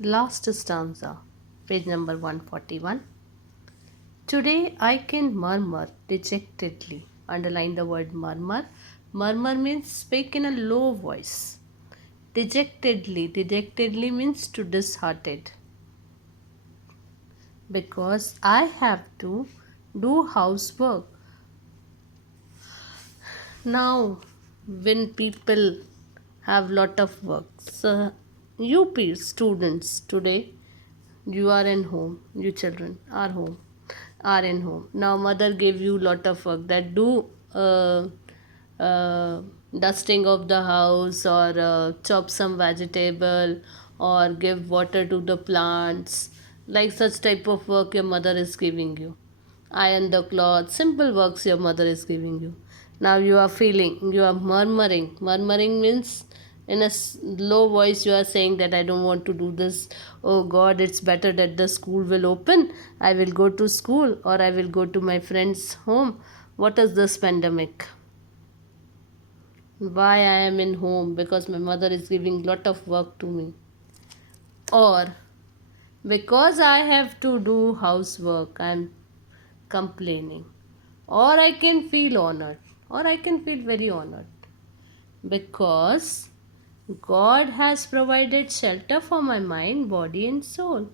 Last stanza, page number 141. Today I can murmur dejectedly. Underline the word murmur. Murmur means speak in a low voice. Dejectedly. Dejectedly means to disheartened. Because I have to do housework. Now, when people have lot of work, so you students today, you are in home, you children are in home. Now mother gave you lot of work that do uh, dusting of the house, or chop some vegetable, or give water to the plants, like such type of work your mother is giving you. Iron the cloth, simple works your mother is giving you. Now you are feeling, you are murmuring means in a low voice you are saying that I don't want to do this. Oh God, it's better that the school will open. I will go to school, or I will go to my friend's home. What is this pandemic? Why I am in home? Because my mother is giving lot of work to me. Or because I have to do housework, I am complaining. Or I can feel honored, or I can feel very honored, because God has provided shelter for my mind, body, and soul.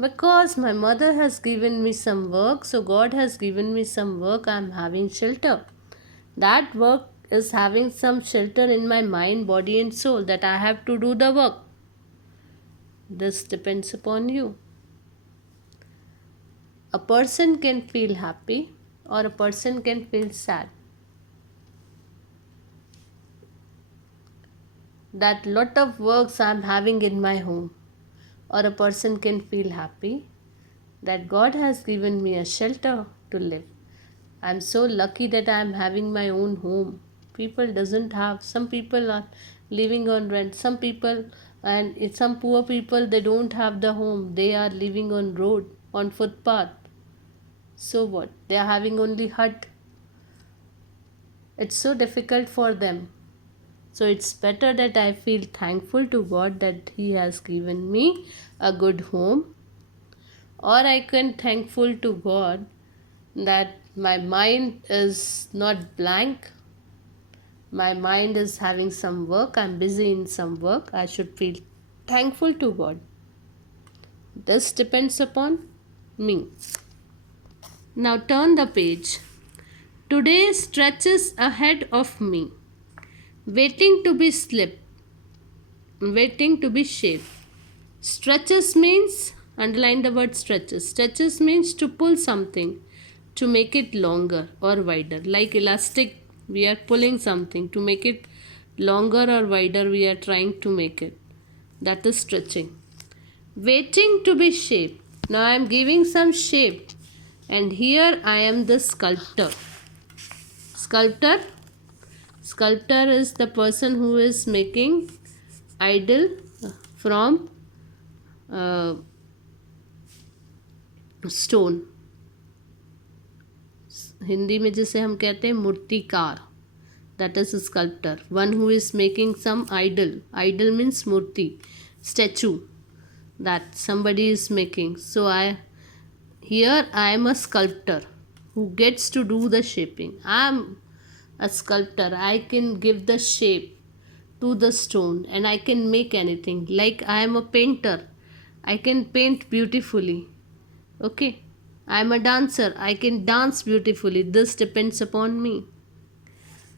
Because my mother has given me some work, so God has given me some work, I am having shelter. That work is having some shelter in my mind, body, and soul, that I have to do the work. This depends upon you. A person can feel happy, or a person can feel sad. That lot of works I am having in my home. Or a person can feel happy that God has given me a shelter to live. I am so lucky that I am having my own home. People doesn't have. Some people are living on rent. Some people, and some poor people, they don't have the home. They are living on road, on footpath. So what? They are having only hut. It's so difficult for them. So it's better that I feel thankful to God that He has given me a good home, or I can thankful to God that my mind is not blank. My mind is having some work. I'm busy in some work. I should feel thankful to God. This depends upon me. Now turn the page. Today stretches ahead of me, waiting to be slipped, waiting to be shaped. Stretches means, underline the word stretches. Stretches means to pull something, to make it longer or wider. Like elastic, we are pulling something to make it longer or wider, we are trying to make it. That is stretching. Waiting to be shaped. Now I am giving some shape, and here I am the sculptor. Sculptor. Sculptor is the person who is making idol from stone. Hindi में जिसे हम कहते हैं मूर्तिकार. That is sculptor. One who is making some idol. Idol means मूर्ति, statue that somebody is making. So I am a sculptor who gets to do the shaping. I am a sculptor. I can give the shape to the stone, and I can make anything. Like I am a painter. I can paint beautifully. Okay. I am a dancer. I can dance beautifully. This depends upon me.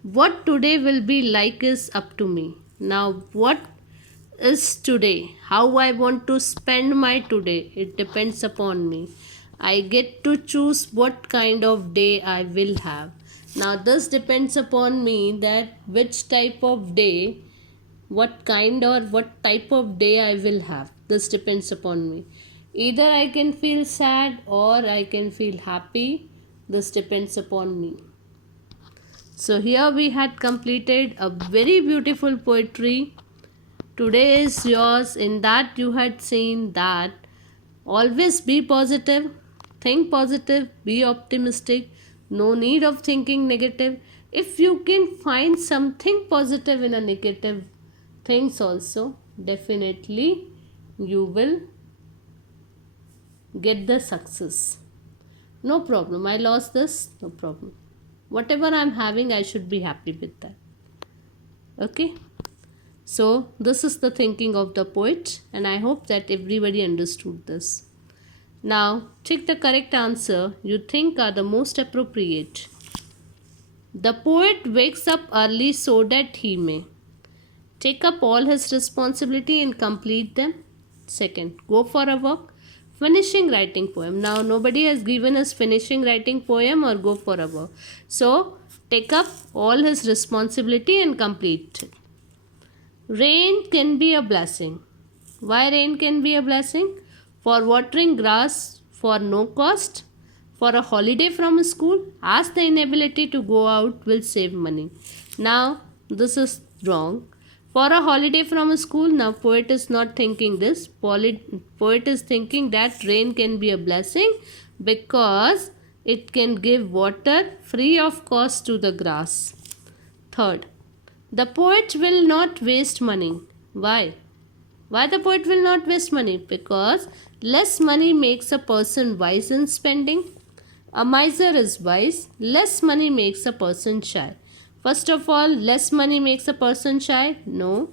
What today will be like is up to me. Now, what is today? How I want to spend my today? It depends upon me. I get to choose what kind of day I will have. Now, this depends upon me, that which type of day, what kind or what type of day I will have. This depends upon me. Either I can feel sad or I can feel happy. This depends upon me. So here we had completed a very beautiful poetry. Today is yours. In that you had seen that always be positive, think positive, be optimistic. No need of thinking negative. If you can find something positive in a negative things also, definitely you will get the success. No problem, I lost this, no problem. Whatever I'm having, I should be happy with that. Okay, so this is the thinking of the poet, and I hope that everybody understood this. Now, take the correct answer you think are the most appropriate. The poet wakes up early so that he may take up all his responsibility and complete them. Second, go for a walk. Finishing writing poem. Now, nobody has given us finishing writing poem or go for a walk. So, take up all his responsibility and complete it. Rain can be a blessing. Why rain can be a blessing? For watering grass for no cost. For a holiday from school, as the inability to go out will save money. Now, this is wrong. For a holiday from school, now poet is not thinking this. Poet is thinking that rain can be a blessing because it can give water free of cost to the grass. Third, the poet will not waste money. Why? Why the poet will not waste money? Because less money makes a person wise in spending. A miser is wise. Less money makes a person shy. First of all, less money makes a person shy? No.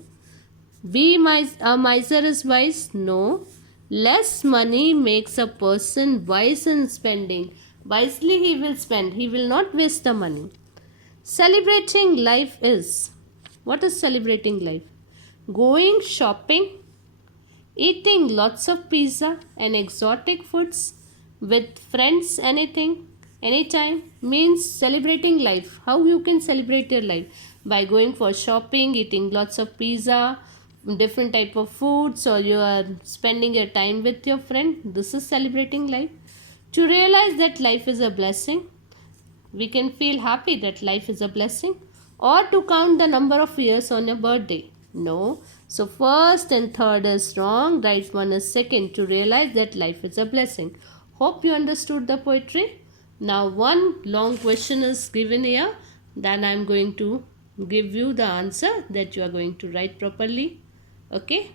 A miser is wise? No. Less money makes a person wise in spending. Wisely he will spend. He will not waste the money. Celebrating life is. What is celebrating life? Going shopping, eating lots of pizza and exotic foods with friends, anytime means celebrating life. How you can celebrate your life? By going for shopping, eating lots of pizza, different type of foods, or you are spending your time with your friend. This is celebrating life. To realize that life is a blessing, we can feel happy that life is a blessing, or to count the number of years on your birthday. No. So first and third is wrong. Right one is second, to realize that life is a blessing. Hope you understood the poetry. Now one long question is given here. Then I am going to give you the answer that you are going to write properly. Okay.